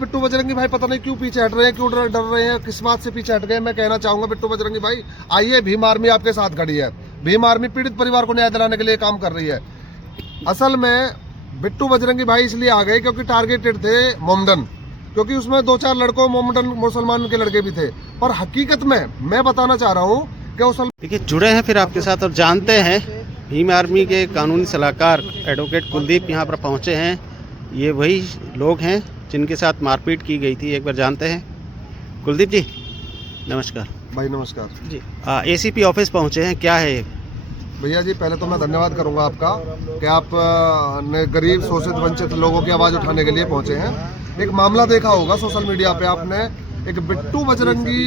बिट्टू बजरंगी भाई पता नहीं क्यों पीछे हट रहे हैं, क्यों डर रहे हैं, किस बात से पीछे हट गए। मैं कहना चाहूंगा बिट्टू बजरंगी भाई आइए, भीम आर्मी आपके साथ खड़ी है। भीम आर्मी पीड़ित परिवार को न्याय दिलाने के लिए काम कर रही है। असल में बिट्टू बजरंगी भाई इसलिए आ गए क्योंकि टारगेटेड थे मोमडन, क्योंकि उसमें 2-4 लड़कों मोमडन मुसलमान के लड़के भी थे। पर हकीकत में मैं बताना चाह रहा हूँ कि उस देखिए जुड़े हैं फिर आपके साथ और जानते हैं भीम आर्मी के कानूनी सलाहकार एडवोकेट कुलदीप यहाँ पर पहुँचे हैं। ये वही लोग हैं जिनके साथ मारपीट की गई थी। एक बार जानते हैं। कुलदीप जी नमस्कार। भाई नमस्कार जी। एसीपी ऑफिस पहुँचे हैं, क्या है ये? भैया जी पहले तो मैं धन्यवाद करूंगा आपका कि आप ने गरीब शोषित वंचित लोगों की आवाज़ उठाने के लिए पहुंचे हैं। एक मामला देखा होगा सोशल मीडिया पे आपने, एक बिट्टू बजरंगी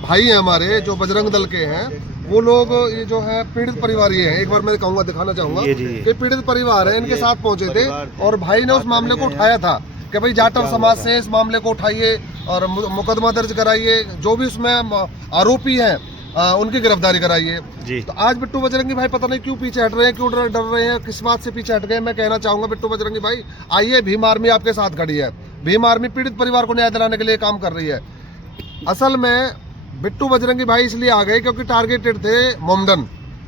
भाई हैं हमारे जो बजरंग दल के हैं, वो लोग ये जो है पीड़ित परिवार ये हैं। एक बार मैं कहूँगा, दिखाना चाहूँगा कि पीड़ित परिवार है, इनके साथ पहुंचे थे और भाई ने उस मामले को उठाया था कि भाई जाटव समाज से इस मामले को उठाइए और मुकदमा दर्ज कराइए, जो भी उसमें आरोपी हैं उनकी गिरफ्तारी कराइए। तो आज बिट्टू बजरंगी भाई पता नहीं क्यों पीछे हट रहे हैं, क्यों डर रहे हैं, किस बात से पीछे हट गए। मैं कहना चाहूंगा बिट्टू बजरंगी भाई आइए, भीम आर्मी आपके साथ खड़ी है। भीम आर्मी पीड़ित परिवार को न्याय दिलाने के लिए काम कर रही है। असल में बिट्टू बजरंगी भाई इसलिए आ गए क्योंकि टारगेटेड थे मोमडन,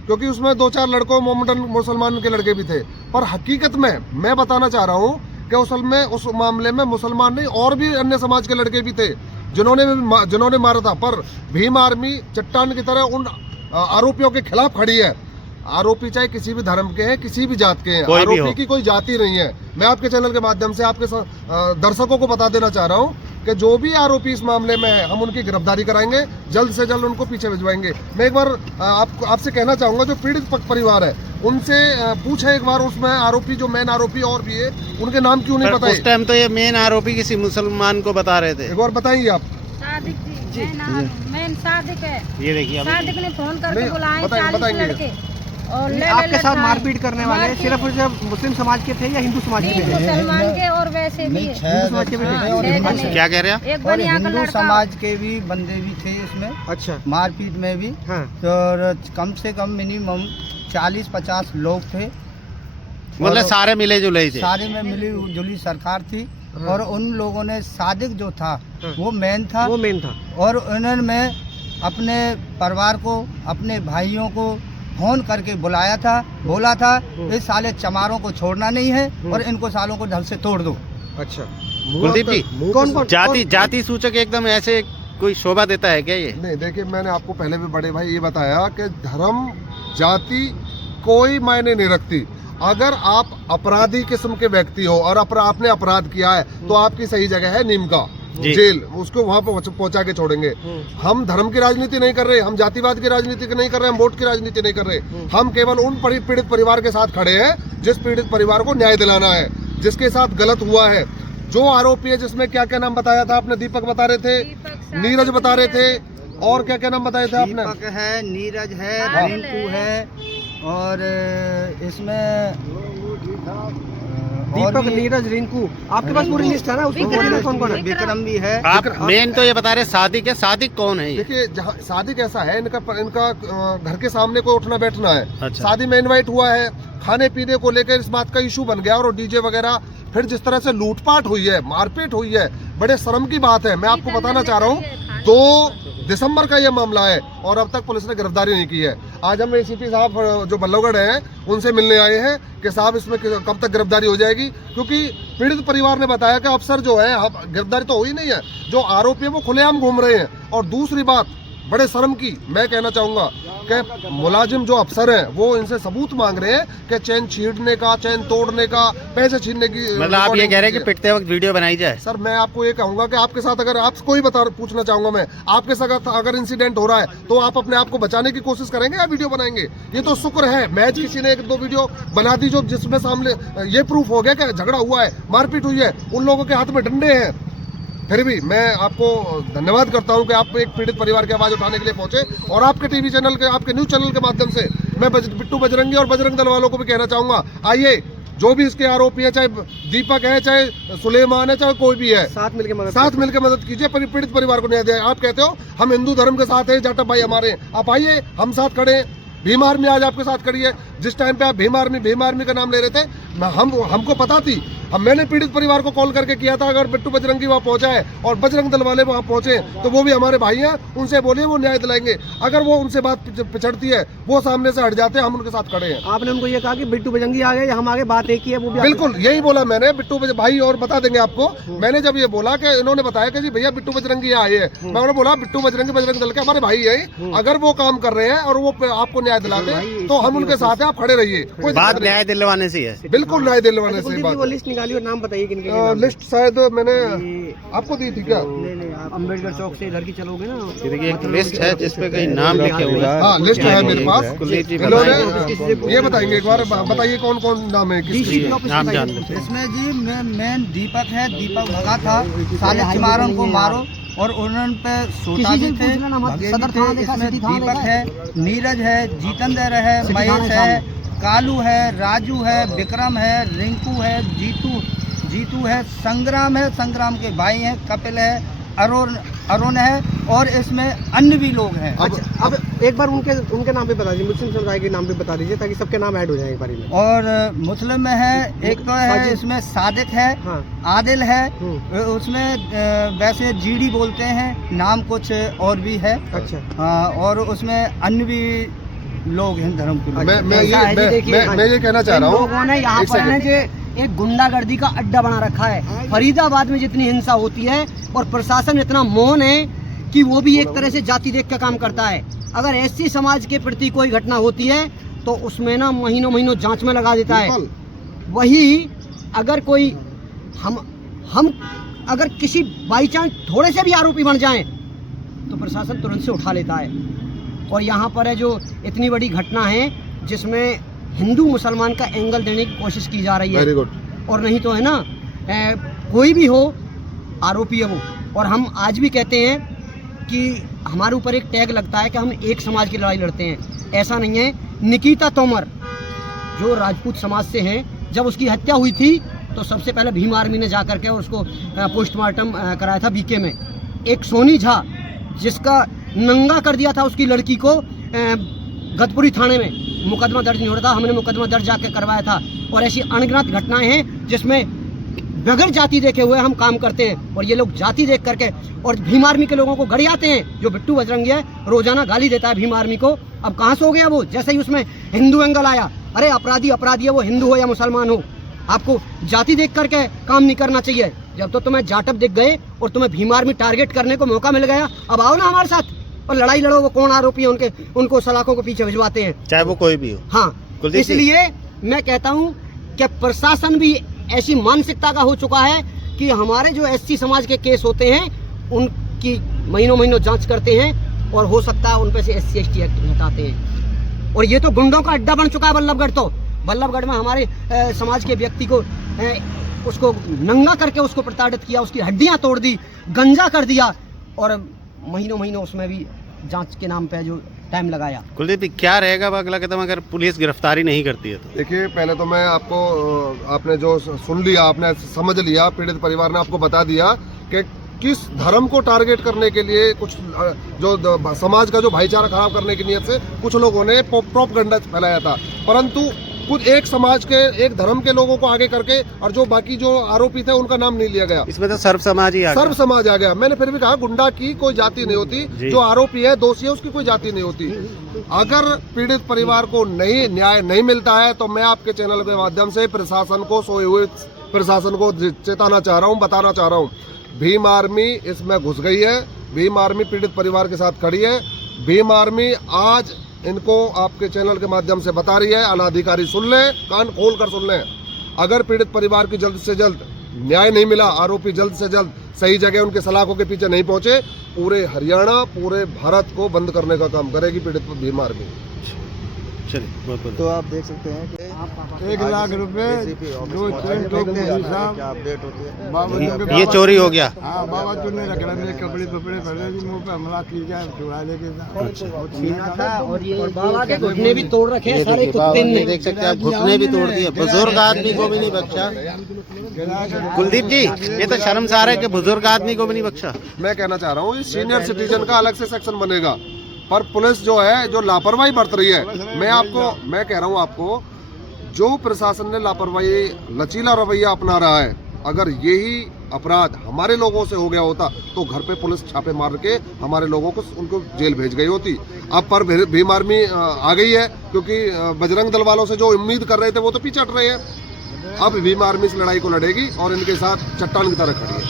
क्योंकि उसमें 2-4 लड़कों मोमडन मुसलमान के लड़के भी थे। पर हकीकत में मैं बताना चाह रहा हूँ कि असल में उस मामले में मुसलमान नहीं और भी अन्य समाज के लड़के भी थे जिन्होंने मारा था। पर भीम आर्मी चट्टान की तरह उन आरोपियों के खिलाफ खड़ी है। आरोपी चाहे किसी भी धर्म के हैं, किसी भी जात के हैं, आरोपी की कोई जाति नहीं है। मैं आपके चैनल के माध्यम से आपके दर्शकों को बता देना चाह रहा हूं कि जो भी आरोपी इस मामले में है हम उनकी गिरफ्तारी कराएंगे, जल्द से जल्द उनको पीछे भिजवाएंगे। मैं एक बार आपसे कहना चाहूंगा जो पीड़ित परिवार है उनसे पूछे एक बार, उसमें आरोपी जो मेन आरोपी और भी है उनके नाम क्यों नहीं बताए? उस टाइम तो ये मेन आरोपी किसी मुसलमान को बता रहे थे। एक बार बताइए आप। सादिक जी मेन सादिक है। ये देखिए सादिक ने फोन करके बुलाए 40 लड़के और आपके साथ मारपीट करने वाले सिर्फ मुस्लिम समाज के थे या हिंदू समाज के थे? मुसलमान के और वैसे भी हिंदू समाज के भी थे। क्या कह रहे हैं? एक बनिया का हिंदू लड़का समाज के भी बंदे भी थे इसमें। अच्छा। मारपीट में भी तो कम से कम मिनिमम 40-50 लोग थे। मतलब सारे मिले जुले थे, सारे में मिली जुली सरकार थी। और उन लोगों ने सादिक जो था वो मेन था और उन्होंने अपने परिवार को, अपने भाइयों को फोन करके बुलाया था, बोला था इस साले चमारों को छोड़ना नहीं है और इनको सालों को ढल से तोड़ दो। अच्छा। कुलदीप जी कौन जाति सूचक एकदम ऐसे कोई शोभा देता है क्या ये? नहीं, देखिए मैंने आपको पहले भी बड़े भाई ये बताया कि धर्म जाति कोई मायने नहीं रखती। अगर आप अपराधी किस्म के व्यक्ति हो और आपने अपराध किया है तो आपकी सही जगह है नीम का जेल, उसको वहां पर पहुंचा के छोड़ेंगे। हम धर्म की राजनीति नहीं कर रहे, हम जातिवाद की राजनीति नहीं कर रहे, हम वोट की राजनीति नहीं कर रहे। हम केवल उन पीड़ित परिवार के साथ खड़े हैं जिस पीड़ित परिवार को न्याय दिलाना है, जिसके साथ गलत हुआ है। जो आरोपी है जिसमें क्या क्या नाम बताया था आपने? दीपक बता रहे थे, नीरज बता रहे थे, और क्या क्या नाम बताए थे आपने? दीपक है, नीरज है, रिंकू है और इसमें दीपक, नीरज, रिंकू। आपके पास पूरी लिस्ट है ना? उसमें कौन कौन है? विक्रम भी है। आप मेन तो ये बता रहे सादिक है। सादिक कौन है? देखिए सादिक ऐसा है, इनका घर के सामने कोई उठना बैठना है। अच्छा। शादी में इनवाइट हुआ है, खाने पीने को लेकर इस बात का इशू बन गया और डीजे वगैरह, फिर जिस तरह से लूटपाट हुई है, मारपीट हुई है, बड़े शर्म की बात है। मैं आपको बताना चाह रहा हूँ 2 दिसंबर का ये मामला है और अब तक पुलिस ने गिरफ्तारी नहीं की है। आज हम एसीपी साहब जो बल्लभगढ़ हैं उनसे मिलने आए हैं कि साहब इसमें कब तक गिरफ्तारी हो जाएगी, क्योंकि पीड़ित परिवार ने बताया कि अफसर जो है, गिरफ्तारी तो हुई नहीं है, जो आरोपी है वो खुलेआम घूम रहे हैं। और दूसरी बात बड़े शर्म की मैं कहना चाहूंगा कि मुलाजिम जो अफसर हैं वो इनसे सबूत मांग रहे हैं कि चैन छीनने का, चैन तोड़ने का, पैसे छीनने की। मतलब आप ये कह रहे हैं कि पिटते वक्त वीडियो बनाई जाए? सर मैं आपको ये कहूंगा कि आपके साथ अगर आप कोई पूछना चाहूंगा मैं, आपके साथ अगर इंसिडेंट हो रहा है तो आप अपने आप को बचाने की कोशिश करेंगे या वीडियो बनाएंगे? ये तो शुक्र है मैच किसी ने 1-2 वीडियो बना दी जो जिसमें सामने ये प्रूफ हो गया कि झगड़ा हुआ है, मारपीट हुई है, उन लोगों के हाथ में डंडे हैं। फिर भी मैं आपको धन्यवाद करता हूं कि आप एक पीड़ित परिवार की आवाज उठाने के लिए पहुंचे और आपके टीवी चैनल के, आपके न्यूज चैनल के माध्यम से मैं बिट्टू बजरंगी और बजरंग दल वालों को भी कहना चाहूंगा, आइए जो भी इसके आरोपी है, चाहे दीपक है, चाहे सुलेमान है, चाहे कोई भी है, साथ मिलकर मदद कीजिए, पीड़ित परिवार को न्याय दिया। आप कहते हो हम हिंदू धर्म के साथ है, जाटव भाई हमारे, आप आइए हम साथ खड़े हैं। भीम आर्मी आज आपके साथ खड़ी है। जिस टाइम पे आप भीम आर्मी का नाम ले रहे थे, हमको पता थी, अब मैंने पीड़ित परिवार को कॉल करके किया था, अगर बिट्टू बजरंगी वहाँ पहुंचा है और बजरंग दल वाले वहाँ पहुंचे तो वो भी हमारे भाई हैं, उनसे बोलिए वो न्याय दिलाएंगे। अगर वो उनसे बात पिछड़ती है, वो सामने से हट जाते हैं, हम उनके साथ खड़े हैं। आपने उनको ये कहा कि बिट्टू बजरंगी आ गए, हम आगे बात एक ही है, वो भी बिल्कुल यही बोला मैंने, बिट्टू भाई और बता देंगे आपको। मैंने जब ये बोला कि इन्होंने बताया कि जी भैया बिट्टू बजरंगी यहाँ आए हैं, मैं उन्होंने बोला बिट्टू बजरंगी बजरंग दल के हमारे भाई है, अगर वो काम कर रहे हैं और वो आपको न्याय दिलाते तो हम उनके साथ हैं, आप खड़े रहिए। कोई बात न्याय दिलवाने से है। बिल्कुल न्याय दिलवाने से बात। वो लिस्ट निकाली और नाम बताइए किनके लिस्ट शायद मैंने आपको दी थी क्या? नहीं, आप अम्बेडकर चौक से इधर की चलोगे ना, ये देखिए एक लिस्ट है जिसपे कई नाम लिखे हुए हैं। हाँ लिस्ट है मेरे पास। कुलदीप जी इन्होंने ये बताएंगे एक बार, बताइए कौन कौन नाम है किसकी? नाम जानते हैं। इसमें जी मेन दीपक है, दीपक भगा था, साले चिमारन को मारो और उन्होंने पे सोटा भी थे, इसमें दीपक है, नीरज है, जितेंद्र है, महेश है, कालू है, राजू है, विक्रम है, रिंकू है, जीतू है, संग्राम के भाई हैं, कपिल है, अरुण है और इसमें अन्य भी लोग हैं। अच्छा, अब एक बार उनके नाम पे बता दीजिए, मुस्लिम समुदाय के नाम पे बता दीजिए ताकि सबके नाम ऐड हो जाए एक बार में। और मुस्लिम में है, एक तो है इसमें सादिक है, हाँ। आदिल है, उसमें वैसे जीडी बोलते हैं, नाम कुछ और भी है। अच्छा, हाँ, और उसमें अन्य भी लोग हैं धर्म के लोग। मैं ये कहना चाह रहा हूँ, लोगों ने यहाँ पर है जो एक गुंडागर्दी का अड्डा बना रखा है। फरीदाबाद में जितनी हिंसा होती है और प्रशासन इतना मौन है कि वो भी एक तरह से जाति देख का काम करता है। अगर एससी समाज के प्रति कोई घटना होती है तो उसमें ना महीनों जांच में लगा देता है। वही अगर कोई हम अगर किसी बाई चांस थोड़े से भी आरोपी बन जाएं तो प्रशासन तुरंत से उठा लेता है। और यहाँ पर है जो इतनी बड़ी घटना है जिसमें हिंदू मुसलमान का एंगल देने की कोशिश की जा रही है। Very good. और नहीं तो है ना, कोई भी हो आरोपी है वो। और हम आज भी कहते हैं कि हमारे ऊपर एक टैग लगता है कि हम एक समाज की लड़ाई लड़ते हैं, ऐसा नहीं है। निकिता तोमर जो राजपूत समाज से हैं, जब उसकी हत्या हुई थी तो सबसे पहले भीम आर्मी ने जाकर के उसको पोस्टमार्टम कराया था बीके में। एक सोनी झा जिसका नंगा कर दिया था उसकी लड़की को गतपुरी थाने में, मुकदमा दर्ज नहीं हो रहा था, हमने मुकदमा दर्ज जाके करवाया था। और ऐसी अनगिनत घटनाएं हैं जिसमें बगैर जाति देखे हुए हम काम करते हैं और ये लोग जाति देख करके और भीम आर्मी के लोगों को गड़ी आते हैं। जो बिट्टू बजरंगी है रोजाना गाली देता है भीम आर्मी को। अब कहाँ से हो गया वो, जैसे ही उसमें हिंदू एंगल आया, अरे अपराधी है, वो हिंदू हो या मुसलमान हो, आपको जाति देख करके काम नहीं करना चाहिए। जब तो तुम्हें जाटव दिख गए और तुम्हें भीम आर्मी टारगेट करने को मौका मिल गया, अब आओ ना हमारे साथ और लड़ाई लड़ो। वो कौन आरोपी है उनको सलाखों के पीछे भिजवाते हैं, चाहे वो कोई भी हो। हाँ, इसलिए मैं कहता हूँ कि प्रशासन भी ऐसी मानसिकता का हो चुका है कि हमारे जो एससी समाज के केस होते हैं उनकी महीनों जांच करते हैं और हो सकता है उन पे से SC/ST एक्ट हटाते हैं। और ये तो गुंडों का अड्डा बन चुका है बल्लभगढ़। तो बल्लभगढ़ में हमारे समाज के व्यक्ति को उसको नंगा करके उसको प्रताड़ित किया, उसकी हड्डियां तोड़ दी, गंजा कर दिया और महीनों उसमें भी जांच के नाम पे जो टाइम लगाया। कुलदीप जी क्या रहेगा अगला कदम अगर पुलिस गिरफ्तारी नहीं करती है तो? देखिए पहले तो मैं आपको, आपने जो सुन लिया, आपने समझ लिया, पीड़ित परिवार ने आपको बता दिया कि किस धर्म को टारगेट करने के लिए कुछ जो समाज का जो भाईचारा खराब करने की नीयत से कुछ लोगों ने प्रोपगंडा फैलाया था। परंतु कुछ एक समाज के, एक धर्म के लोगों को आगे करके और जो बाकी जो आरोपी थे उनका नाम नहीं लिया गया। इसमें तो सर्व समाज ही आ गया। सर्व समाज आ गया। मैंने फिर भी कहा गुंडा की कोई जाति नहीं होती, जो आरोपी है, दोषी है, उसकी कोई जाति नहीं होती। अगर पीड़ित परिवार को न्याय नहीं मिलता है तो मैं आपके चैनल के माध्यम से प्रशासन को, सोए हुए प्रशासन को चेताना चाह रहा हूँ, बताना चाह रहा हूँ, भीम आर्मी इसमें घुस गई है। भीम आर्मी पीड़ित परिवार के साथ खड़ी है। भीम आर्मी आज इनको आपके चैनल के माध्यम से बता रही है, अनाधिकारी सुन लें, कान खोल कर सुन लें। अगर पीड़ित परिवार की जल्द से जल्द न्याय नहीं मिला, आरोपी जल्द से जल्द सही जगह उनके सलाखों के पीछे नहीं पहुंचे, पूरे हरियाणा, पूरे भारत को बंद करने का काम करेगी पीड़ित भीम आर्मी। चलिए बहुत बहुत। तो आप देख सकते हैं कि 1 लाख रुपए ये चोरी हो गया। हाँ, बाबा तूने रख रहा, मेरे कपड़े पड़े मुँह पे हमला की जाए, चुरा लेके और ये बाबा के घुटने भी तोड़ रखे हैं सारे कुत्ते ने। देख सकते हैं आप, घुटने भी तोड़ दिए, बुजुर्ग आदमी को भी नहीं बख्शा। कुलदीप जी ये तो शर्मसार है कि बुजुर्ग आदमी को भी नहीं बख्शा। मैं कहना चाह रहा हूँ सीनियर सिटीजन का अलग से सेक्शन बनेगा, पर पुलिस जो है जो लापरवाही बरत रही है, मैं कह रहा हूँ आपको, जो प्रशासन ने लापरवाही लचीला रवैया अपना रहा है, अगर यही अपराध हमारे लोगों से हो गया होता तो घर पे पुलिस छापे मार के हमारे लोगों को उनको जेल भेज गई होती। अब पर भीम आर्मी आ गई है, क्योंकि बजरंग दल वालों से जो उम्मीद कर रहे थे वो तो पीछे हट रहे हैं। अब भीम आर्मी इस लड़ाई को लड़ेगी और इनके साथ चट्टान की तरह खड़ी है।